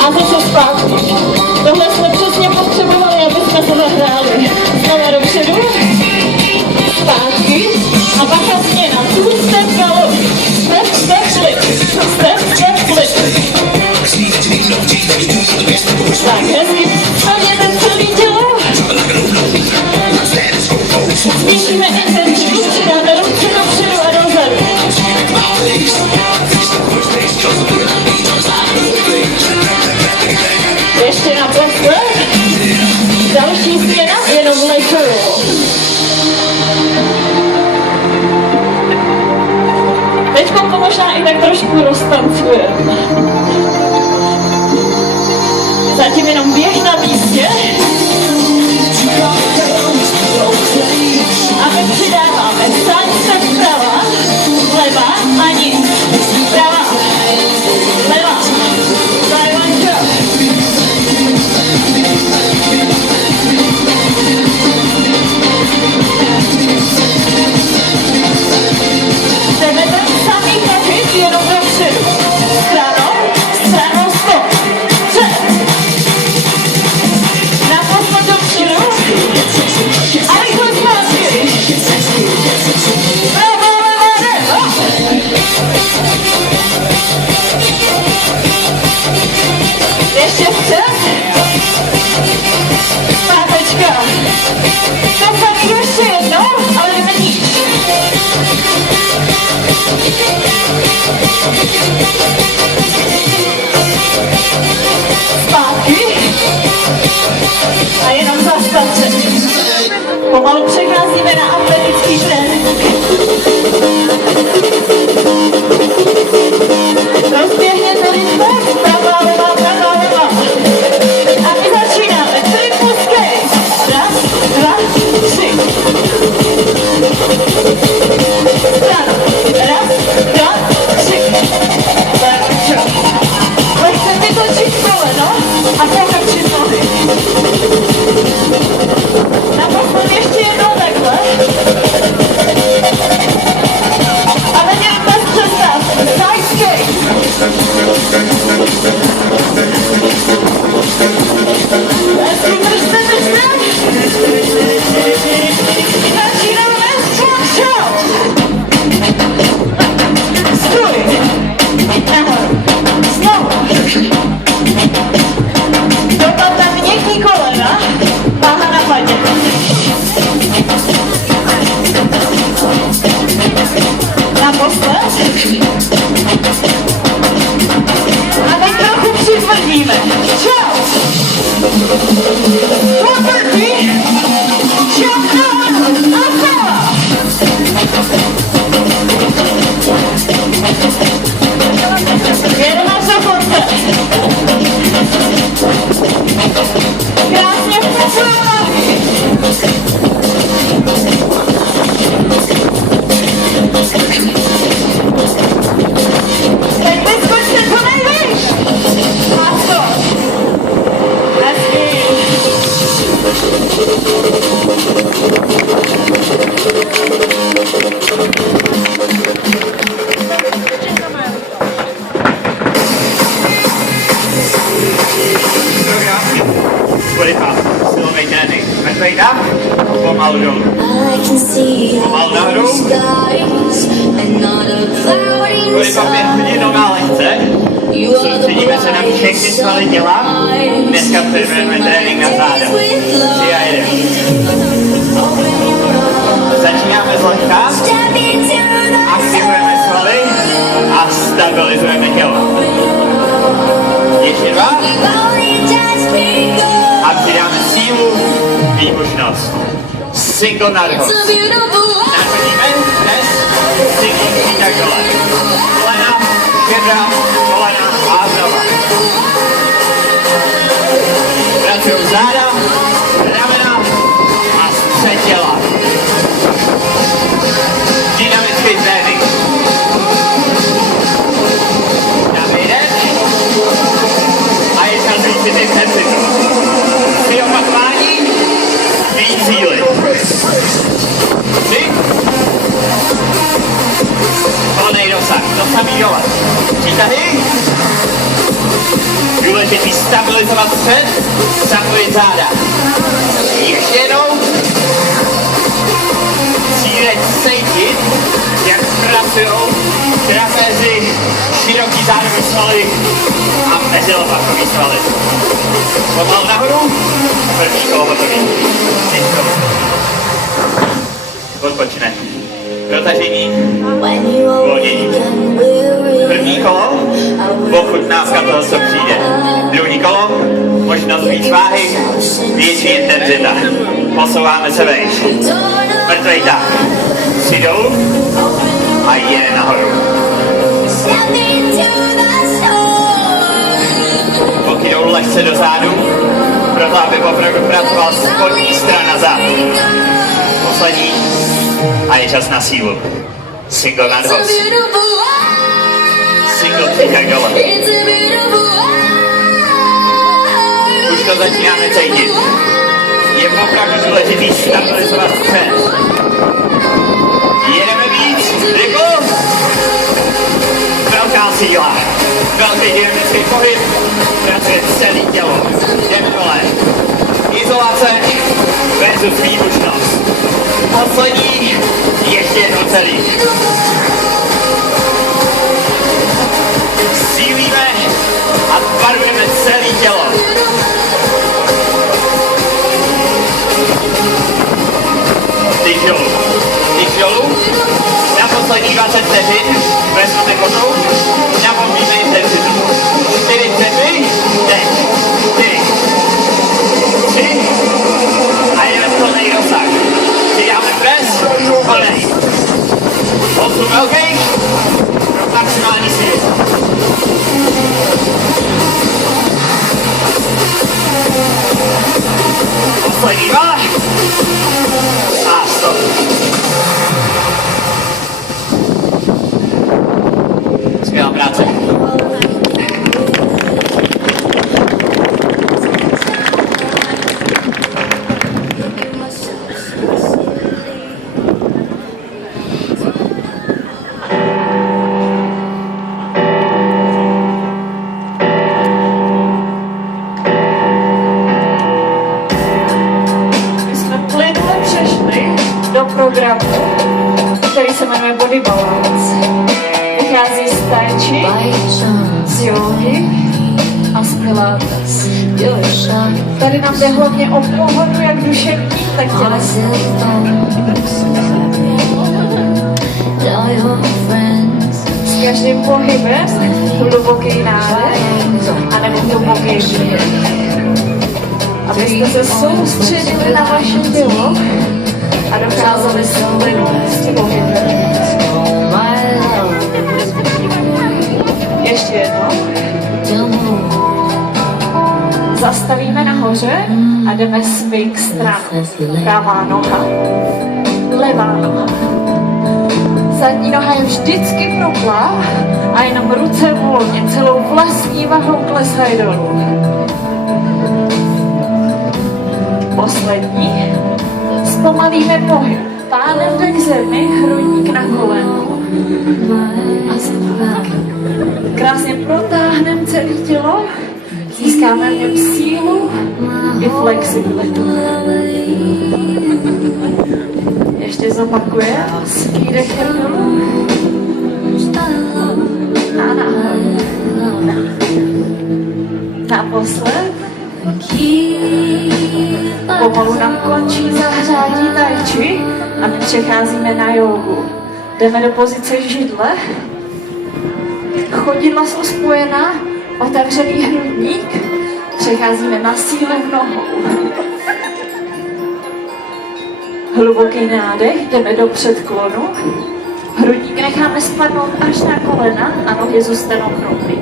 A teď se zpátky. Tohle jsme přesně potřebovali, aby jsme se zahráli. Znova dopředu, zpátky a pak ta změna. Tu step galop, step flip, step flip. Tak, hezky stavěte celý tělo. Zvýšíme intenzitu, přidáme ruce dopředu a dozadu. Ještě naposled. Další změna, jenom lehkou. Teďko to možná i tak trošku roztancujeme. Zatím jenom běh na místě. A my přidáváme stanice vprava, leva a nic. Prava, leva, zajvančo. Jdeme ten samý pohyb, jenom dopředu. Stranou, stop. Před. Naposled dopředu. A rychle zpátky. Pravo, leva, leva. Ještě před. Zpátečka. To samý ještě jednou, ale jdeme níž. Zpátky. A jenom zastavte. Pomalu přecházíme na atletický trénink. Rozběhněte rychle, pravá, levá, pravá, levá. A my začínáme. Triple skate. Raz, dva, tři. Strana. Raz, dva, tři. Lehce vytočit koleno a pohrčit nohy. Naposled ještě jednou takhle. A teď jenom bez přestávky. Side skate. Hezky držte. Začínáme squat shot. Stůj. Nahoru. Znovu. Dopad na měkký kolena. Váha na padě. Naposled. A teď trochu přitvrdíme. Čau. Potvrdí. Čau. A celá. Jedeme za konce. Krásně poslávali. Teď vyskočte co nejvíc. A co? Hezky. Silový trénink. Mrtvej dám, pomalu dolů. Pomalu nahoru. Bude pak běh nová lehce. Soustředíme se na všechny svaly těla. Dneska předvedeme trénink na záda. 3 a 1. Začínáme zlehka. Aktivujeme svaly a stabilizujeme tělo. Ještě 2. A přidáme sílu, výbušnost. Single nadhoz. Nadhodíme, dnes, single přítak dole. Kolena, bědra, kolena a znova. Pracují záda, ramena a střed těla. Dynamický trénink. Dáme jeden a je čas zvýšit intenzitu. Tři opakování, víc síly. 3. Volnej dosah, to samý dole. Přitahy. Důležitý. Teď stabilizovat střed, zapojit záda. Ještě jednou. Cíle cítit, jak pracujou trapézy, široký zádový svaly a mezilopatkový svaly. Pomalu nahoru, první kolo hotový. Odpočne. Protažení, uvolnění. První kolo, pochutnávka toho, co přijde. Druhý kolo, možnost víc váhy, větší intenzita. Posouváme se vejš. Mrtvej tah. 3 dolů a 1 nahoru. Boky jdou lehce do zádu, proto aby opravdu pracoval spodní strana zad. Poslední a je čas na sílu. Single nad host. Single kick dole. Už to začínáme cítit. Je opravdu důležitý stabilizovat střed. Jedeme víc, rychlo. Velká síla. Velký dynamický pohyb. Pracuje celé tělo. Jdeme dole. Izolace versus výbušnost. Poslední, ještě jednou celý. Sílíme a tvarujeme celé tělo. Tyč dolů. Na poslední 20 vteřin, vezmu tekotou, napombíme intenzitu. 4 vteřiny, teď. 4, 3 a jdeme plnej rozsah. Přidáme pres, plnej. 8 velkých, pro maximální sílu. Poslední 2 a stop. Skvělá práce. Programu, který se jmenuje Body Balance. Vychází z tai chi, z jógy a z pilates. Tady nám jde hlavně o pohodu jak duševní, tak tělesní. S každým pohybem hluboký nádech a nebo hluboký výdech. Abyste se soustředili na vaše tělo a dokázali se plynule s tím pohybem. Ještě jednou. Zastavíme nahoře a jdeme swing stran. Pravá noha, levá noha. Zadní noha je vždycky proplá a jenom ruce volně celou vlastní vahou klesají dolů. Poslední. Zpomalíme pohyb. Pánem jde k zemi, hrudník na koleno. A zpátky. Krásně protáhneme celé tělo, získáme v něm sílu i flexibilitu. Ještě zopakuje, výdech dolů a nahoru. Naposled. Pomalu nám končí zahřátí tai chi a my přecházíme na jógu. Jdeme do pozice židle. Chodidla jsou spojená, otevřený hrudník. Přecházíme na síle v nohou. Hluboký nádech, jdeme do předklonu. Hrudník necháme spadnout až na kolena a nohy zůstanou krouhlý.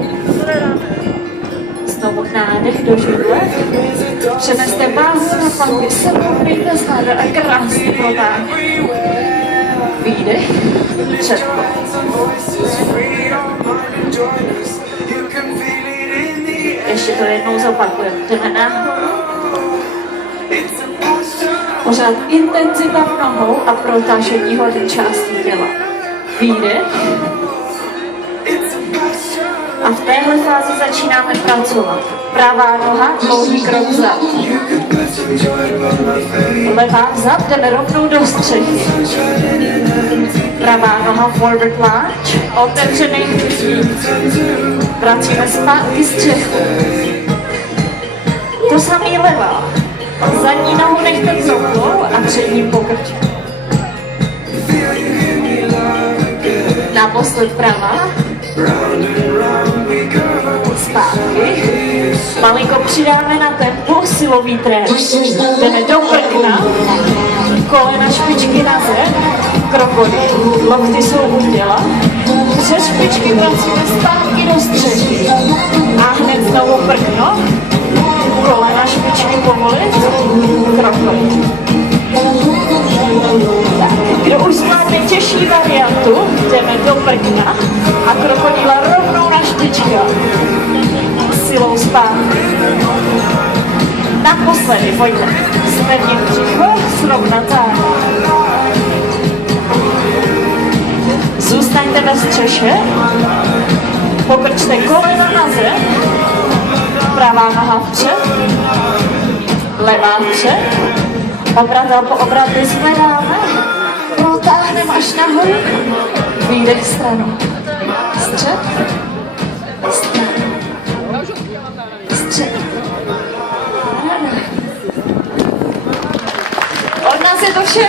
Znovu nádech do židle. Přeneste váhu na pánky, sepnujte záda a krásně protáhněte. Výdech, předklon. Ještě to jednou zopakujeme. Jdeme nahoru. Pořád intenzita v nohou a protážení horní části těla. Výdech. A v téhle téhle fázi začínáme pracovat. Pravá noha, dlouhý krok vzad. Levá vzad, jdeme rovnou do střechy. Pravá noha, forward lunge, otevřený. Vracíme zpátky střechu. To samý levá. Zadní nohu nechte proplou a přední pokrč. Naposled pravá. Zpátky. Malinko přidáme na tempo, silový trénink. Jdeme do prkna, kolena, špičky na zem, krokodýl. Lokty jsou u těla. Přes špičky vracíme zpátky do střechy. A hned znovu prkno, kolena, špičky povolit, krokodýl. Tak, kdo už zvládne těžší variantu, jdeme do prkna a krokodýla rovnou na špička. Silou zpátky. Naposledy, pojďte. Zpevnit břicho, srovnat záda. Zůstaňte ve střeše. Pokrčte kolena na zem. Pravá noha vpřed. Levá vpřed. Obratel po obratu zvedáme. Protáhneme až nahoru. Výdech stranu. Střed. Stranu. Střed. Od nás je to vše.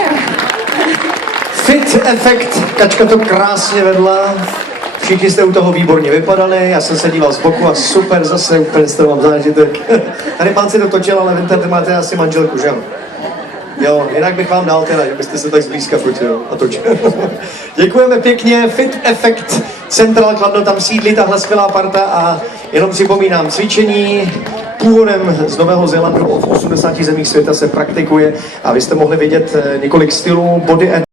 Fit efekt, Kačka to krásně vedla. Všichni jste u toho výborně vypadali, já jsem se díval z boku a super, zase úplně jste vám zážitek. Tady pán si to točil, ale vy tady máte asi manželku, že jo? Jo, jinak bych vám dal teda, že byste se tak zblízka fotil a točil. Děkujeme pěkně, Fit Effect Central Kladno, tam sídlí tahle skvělá parta a jenom připomínám, cvičení původem z Nového Zélandu v 80 zemích světa se praktikuje a vy jste mohli vidět několik stylů body